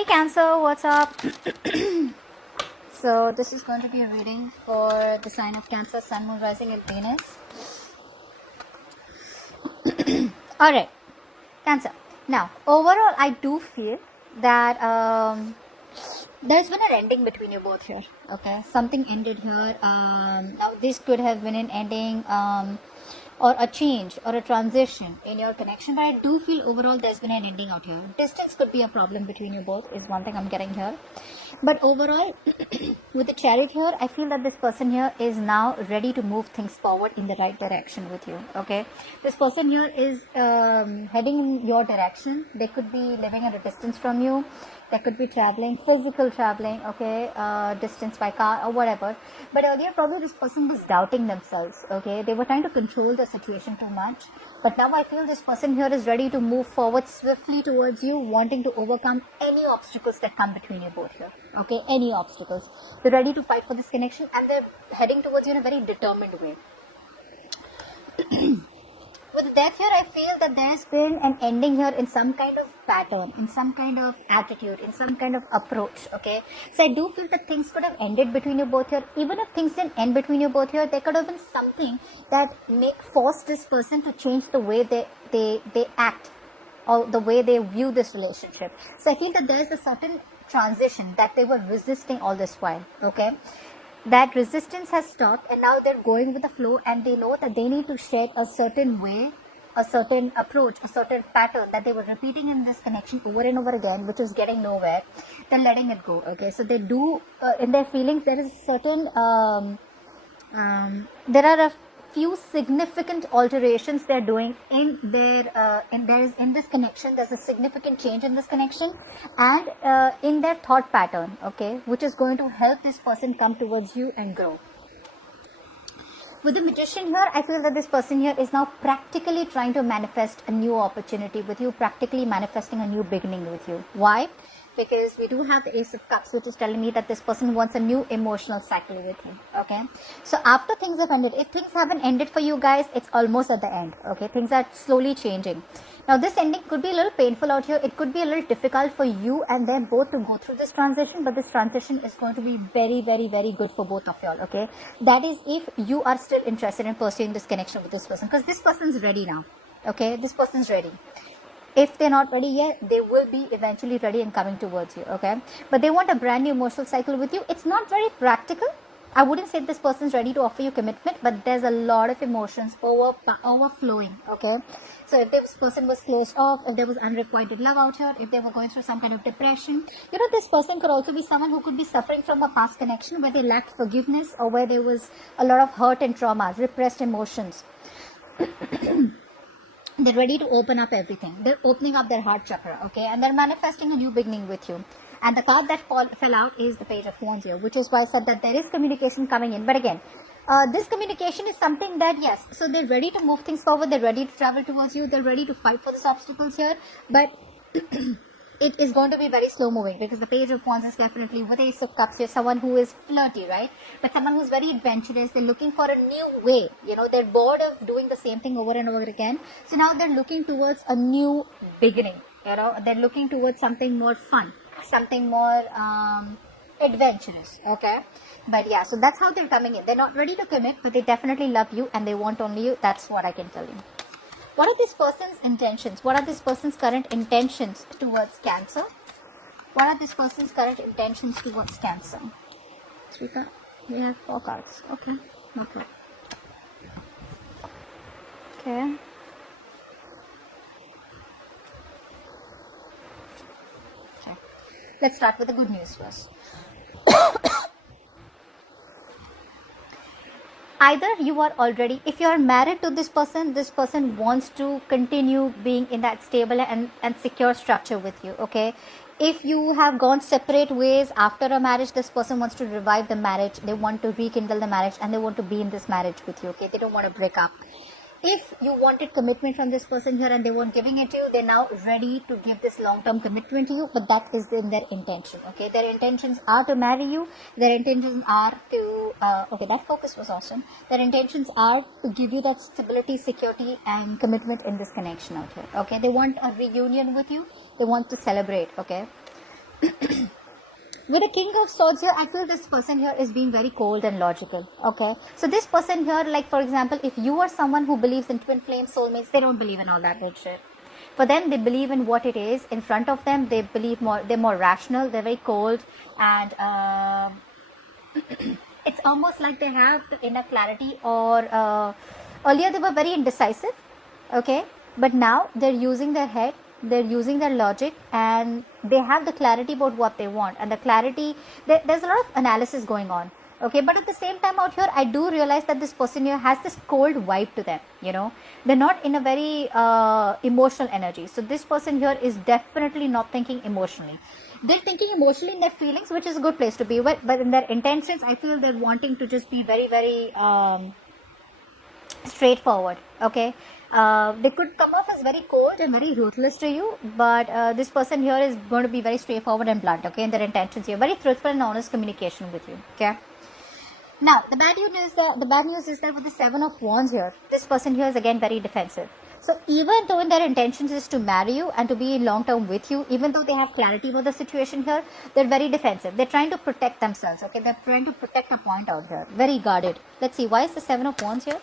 Hey Cancer, what's up? So this is going to be a reading for the sign of Cancer, Sun, Moon, Rising and Venus. Alright, Cancer. Now, overall I do feel that there's been an ending between you both here. Okay, something ended here. Now this could have been an ending or a change or a transition in your connection, but I do feel overall there's been an ending out here. Distance could be a problem between you both is one thing I'm getting here, but overall with the Chariot here, I feel that this person here is now ready to move things forward in the right direction with you. Okay, this person here is heading in your direction. They could be living at a distance from you. They could be traveling, physical traveling, okay, distance by car or whatever. But earlier probably this person was doubting themselves, okay. They were trying to control the situation too much. But now I feel this person here is ready to move forward swiftly towards you, wanting to overcome any obstacles that come between you both here, okay, any obstacles. They're ready to fight for this connection and they're heading towards you in a very determined way. With death here, I feel that there's been an ending here in some kind of pattern, in some kind of attitude, in some kind of approach, okay. So I do feel that things could have ended between you both here. Even if things didn't end between you both here, there could have been something that forced this person to change the way they act or the way they view this relationship. So I feel that there's a certain transition that they were resisting all this while, okay. That resistance has stopped and now they're going with the flow, and they know that they need to shed a certain way, a certain approach, a certain pattern that they were repeating in this connection over and over again, which is getting nowhere. They're letting it go, okay. So they do in their feelings there is a certain there are a few significant alterations they're doing in their in this connection. There's a significant change in this connection and in their thought pattern, okay, which is going to help this person come towards you and grow. With the Magician here, I feel that this person here is now practically trying to manifest a new opportunity with you, practically manifesting a new beginning with you. Why? Because we do have the Ace of Cups, which is telling me that this person wants a new emotional cycle with him, okay. So after things have ended, if things haven't ended for you guys, it's almost at the end, okay. Things are slowly changing. Now this ending could be a little painful out here. It could be a little difficult for you and them both to go through this transition, but this transition is going to be very, very, very good for both of y'all, okay. That is if you are still interested in pursuing this connection with this person, because this person's ready now, okay. This person's ready. If they're not ready yet, they will be eventually ready and coming towards you, okay. But they want a brand new emotional cycle with you. It's not very practical. I wouldn't say this person's ready to offer you commitment, but there's a lot of emotions overflowing, okay. So if this person was closed off, if there was unrequited love out here, if they were going through some kind of depression, you know, this person could also be someone who could be suffering from a past connection where they lacked forgiveness or where there was a lot of hurt and trauma, repressed emotions. They're ready to open up everything. They're opening up their heart chakra, okay, and they're manifesting a new beginning with you. And the card that fell out is the Page of Wands here, which is why I said that there is communication coming in. But again, this communication is something that, yes, so they're ready to move things forward. They're ready to travel towards you. They're ready to fight for these obstacles here. But it is going to be very slow moving, because the Page of Wands is definitely with Ace of Cups here, someone who is flirty, right? But someone who's very adventurous. They're looking for a new way. You know, they're bored of doing the same thing over and over again. So now they're looking towards a new beginning. You know, they're looking towards something more fun, something more adventurous, okay. But yeah, so that's how they're coming in. They're not ready to commit, but they definitely love you and they want only you. That's what I can tell you. What are this person's intentions? What are this person's current intentions towards Cancer? What are this person's current intentions towards Cancer? We have 4 cards. Okay, no problem. Okay. Let's start with the good news first. Either you are already, if you are married to this person wants to continue being in that stable and secure structure with you, okay. If you have gone separate ways after a marriage, this person wants to revive the marriage. They want to rekindle the marriage and they want to be in this marriage with you, okay. They don't want to break up. If you wanted commitment from this person here and they weren't giving it to you, they're now ready to give this long-term commitment to you, but that is in their intention, okay. Their intentions are to marry you. Their intentions are to, okay, that focus was awesome. Their intentions are to give you that stability, security and commitment in this connection out here, okay. They want a reunion with you. They want to celebrate, okay. With the King of Swords here, I feel this person here is being very cold and logical. Okay, so this person here, like for example, if you are someone who believes in twin flame soulmates, they don't believe in all that bullshit. For them, they believe in what it is in front of them. They believe more. They're more rational. They're very cold, and it's almost like they have the inner clarity. Or earlier they were very indecisive. Okay, but now they're using their head. They're using their logic, and they have the clarity about what they want. And the clarity, there's a lot of analysis going on. Okay, but at the same time out here, I do realize that this person here has this cold vibe to them. You know, they're not in a very emotional energy. So this person here is definitely not thinking emotionally. They're thinking emotionally in their feelings, which is a good place to be. But in their intentions, I feel they're wanting to just be very, very straightforward. Okay, they could come off as very cold and very ruthless to you, but this person here is going to be very straightforward and blunt. Okay, in their intentions here, very truthful and honest communication with you. Okay. Now, the bad news is that with the Seven of Wands here, this person here is again very defensive. So even though their intentions is to marry you and to be long term with you, even though they have clarity about the situation here, they're very defensive. They're trying to protect themselves. Okay, they're trying to protect a point out here. Very guarded. Let's see, why is the Seven of Wands here?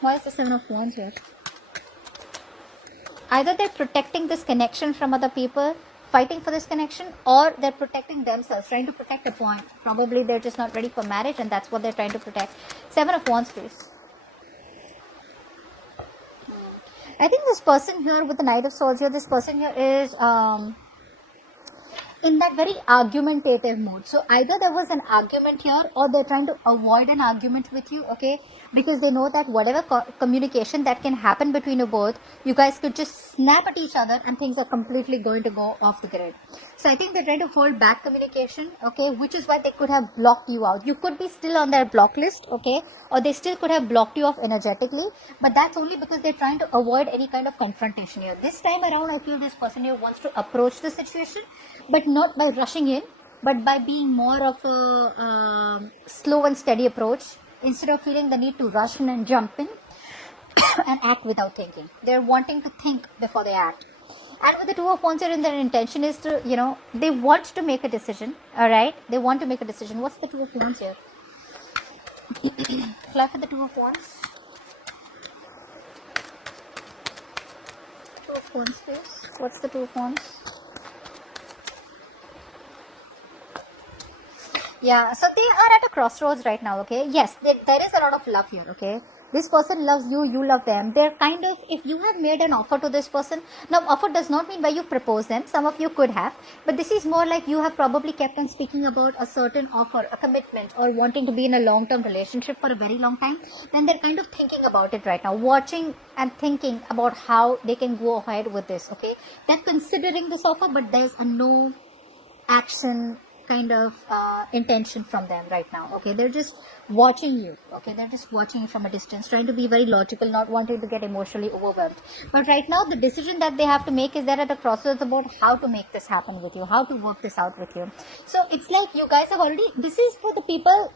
Why is the Seven of Wands here? Either they're protecting this connection from other people, fighting for this connection, or they're protecting themselves, trying to protect a point. Probably they're just not ready for marriage, and that's what they're trying to protect. Seven of Wands, please. I think this person here with the Knight of Swords here, this person here is in that very argumentative mode. So either there was an argument here, or they're trying to avoid an argument with you, okay, because they know that whatever communication that can happen between you both, you guys could just snap at each other and things are completely going to go off the grid. So I think they're trying to hold back communication, okay, which is why they could have blocked you out. You could be still on their block list, okay, or they still could have blocked you off energetically, but that's only because they're trying to avoid any kind of confrontation here. This time around, I feel this person here wants to approach the situation, but not by rushing in, but by being more of a slow and steady approach, instead of feeling the need to rush in and jump in and act without thinking. They're wanting to think before they act. And with the Two of Wands here, their intention is to, you know, they want to make a decision. Alright, they want to make a decision. What's the Two of Wands here? Fly for the Two of Wands. Two of Wands, please. What's the Two of Wands? Yeah, so they are at a crossroads right now, okay? Yes, there is a lot of love here, okay? This person loves you, you love them. They're kind of, if you have made an offer to this person, now offer does not mean by you propose them. Some of you could have, but this is more like you have probably kept on speaking about a certain offer, a commitment, or wanting to be in a long-term relationship for a very long time. Then they're kind of thinking about it right now, watching and thinking about how they can go ahead with this, okay? They're considering this offer, but there's a no action kind of intention from them right now, okay? They're just watching you, okay? They're just watching you from a distance, trying to be very logical, not wanting to get emotionally overwhelmed. But right now, the decision that they have to make is they're at a crossroads about how to make this happen with you, how to work this out with you. So it's like you guys have already, this is for the people,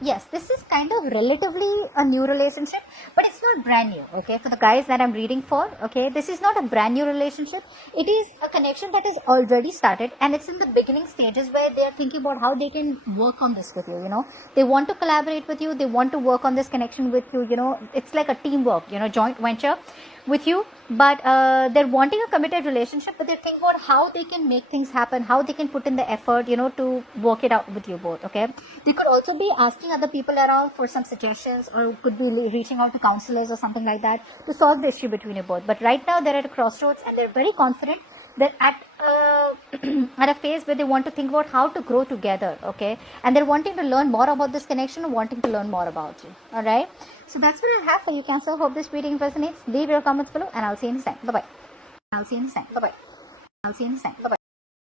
yes, this is kind of relatively a new relationship, but it's not brand new, okay? For the guys that I'm reading for, okay, this is not a brand new relationship. It is a connection that is already started, and it's in the beginning stages where they are thinking about how they can work on this with you, you know. They want to collaborate with you, they want to work on this connection with you, you know. It's like a teamwork, you know, joint venture with you, but they're wanting a committed relationship, but they're thinking about how they can make things happen, how they can put in the effort, you know, to work it out with you both, okay? They could also be asking other people around for some suggestions, or could be reaching out to counselors or something like that to solve the issue between you both. But right now they're at a crossroads, and they're very confident. They're at at a phase where they want to think about how to grow together, okay? And they're wanting to learn more about this connection, wanting to learn more about you, all right? So that's what I have for you, Cancer. Hope this reading resonates. Leave your comments below, and I'll see you next time. Bye-bye. I'll see you next time. Bye-bye. I'll see you next time. Bye-bye.